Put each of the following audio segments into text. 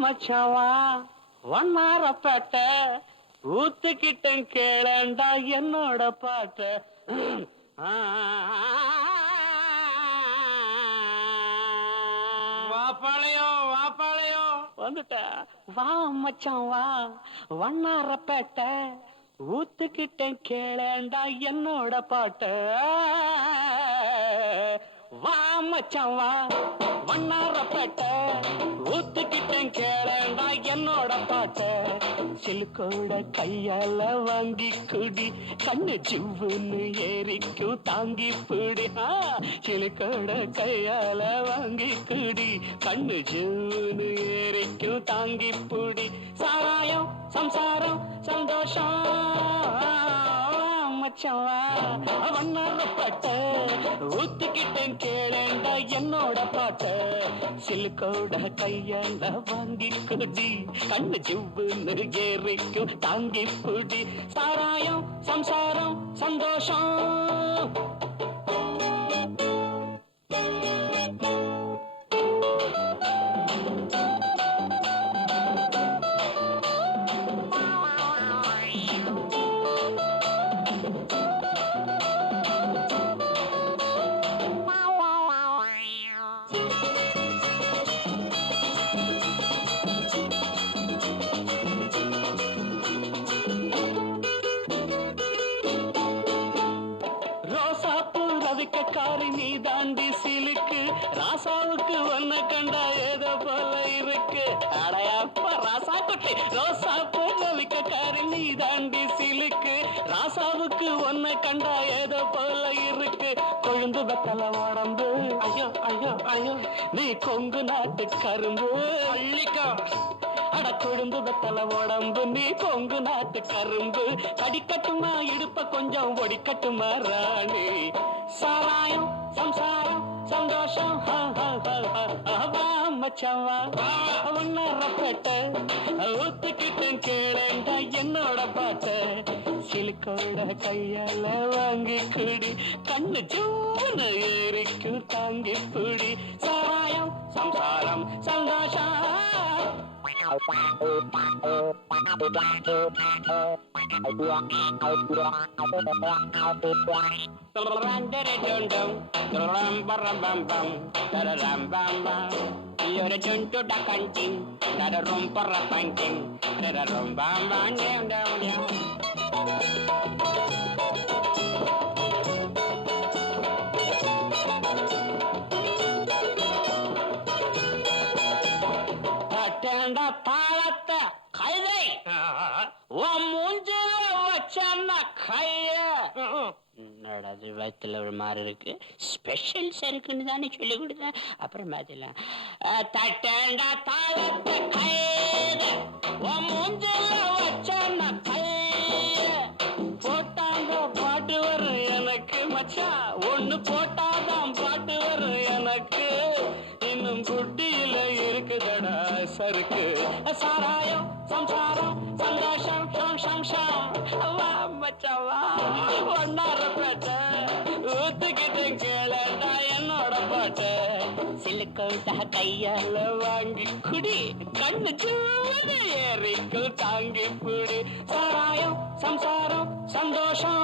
மச்சாவா வண்ணாரப்பேட்ட ஊத்துக்கிட்டன் கேளண்டா என்னோட பாட்ட வாப்பாளையம் வாப்பாளையம் வந்துட்ட வா மச்சான் வா வண்ணாரப்பேட்ட ஊத்துக்கிட்டேன் கேளேண்டா என்னோட பாட்ட வா மச்சான் வா வண்ணாரப்பேட்ட ஊத்துக்கிட்டேன் கேளேண்டா என்னோட பாட்ட சிலுக்கோட கையால வாங்கி குடி கண்ணு ஜிவ்வுன்னு ஏறிக்கும் தாங்கி பிடி சிலுக்கோட கையால வாங்கி குடி கண்ணு ஜிவ்வுன்னு ஏறிக்கும் தாங்கி பிடி சாராயம் சம்சாரம் சந்தோஷம் மச்சவா வண்ணாரப்பட்ட ஊத்துக்கிட்டேன் கேளேண்டா என்னோட பாட்ட சிலுக்கோட கையால வாங்கி குடி கண்ணு ஜிவ்வுன்னு ஏறிக்கும் தாங்கி பிடி சாராயம் சம்சாரம் சந்தோஷம் காரி நீ தாண்டி சிலுக்கு ராசாவுக்கு ஒன்ன கண்டா ஏதோ போல இருக்கு அடையாப்ப ராசா குட்டி ரோசா பூவிக்க காரி நீ தாண்டி சிலுக்கு ராசாவுக்கு ஒன்ன கண்டா ஏதோ போல இருக்கு கொழுந்து வெத்தல உடம்பு ஐயோ ஐயோ ஐயோ நீ கொங்கு நாட்டு கரும்பு அள்ளிக்கா அட கொழுந்து வெத்தல உடம்பு நீ கொங்கு நாட்டு கரும்பு கடிக்கட்டுமா இடுப்ப கொஞ்சம் ஒடிக்கட்டுமா ராணி சாராயம் சம்சாரம் சந்தோஷம் மச்சவா வண்ணாரப்பேட்ட ஊத்துக்கிட்டேன் கேளேண்டா என்னோட பாட்ட சிலுக்கோட கையால வாங்கி குடி கண்ணு ஜூன்னு ஏறிக்கு தாங்கி குடி சாராயம் சம்சாரம் சந்தோஷம் You're a junto da canting, not a romper a painting, not a rumba down down. Attend a palata, Kaide, one moonjil, what's Kaya. நடது வயத்துல ஒரு மாதிரி இருக்கு ஸ்பெஷல் சருக்குன்னு தானே சொல்லி கொடுத்தேன் அப்புறம் பார்த்துலாம் தட்டேண்டா தாளத்தை கைத மூஞ்சல வச்சான கைய போட்டாங்க பாட்டு வரும் எனக்கு மச்சான் ஒண்ணு போட்டாதான் பாட்டு வரும் எனக்கு இன்னும் குட்டியில இருக்குதடா சருக்கு சாராயம் சம்சாரம் சந்தோஷம் சம்சம் வா மச்சவா ஒன்னாரப்பேட்ட ஊத்துக்கிட்டு கேளடா என்னோட பாட்ட சிலுக்கோட கையால வாங்கி குடி கண்ணு சூடு ஏறிக்கு தாங்கி குடி சாராயம் சம்சாரம் சந்தோஷம்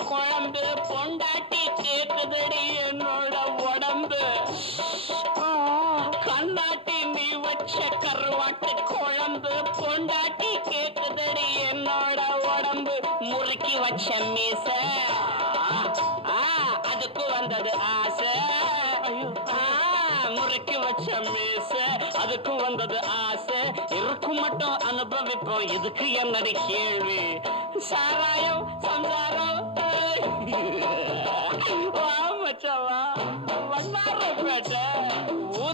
குழம்பு பொண்டாட்டி கேக்குதடி என்னோட உடம்பு கண்ணாட்டி நீ வச்ச கருவாட்டு குழம்பு பொண்டாட்டி கேக்குதடி என்னோட உடம்பு முறுக்கி வச்ச மீச அதுக்கு வந்தது ஆசை முறுக்கி வச்ச மீச அதுக்கு வந்தது ஆசை இருக்கும் மட்டும் அனுபவிப்போம் இதுக்கு என்னடி கேள்வி சாராயம் சம்சாரம் மச்சவா வண்ணாரப்பேட்ட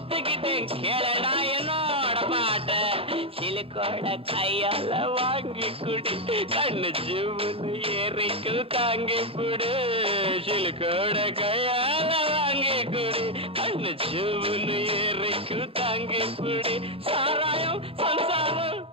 ஒத்துக்கிட்டேன் கேளடா என்னோட பாட்ட சிலுக்கோட கையால வாங்கி குடி கண்ணு ஜூன்னு ஏறிக்கு தாங்கி புடு சிலுக்கோட கையால வாங்கி குடி கண்ணு ஜூன்னு ஏறிக்கு தாங்கி புடி சாராயம் சம்சாரம்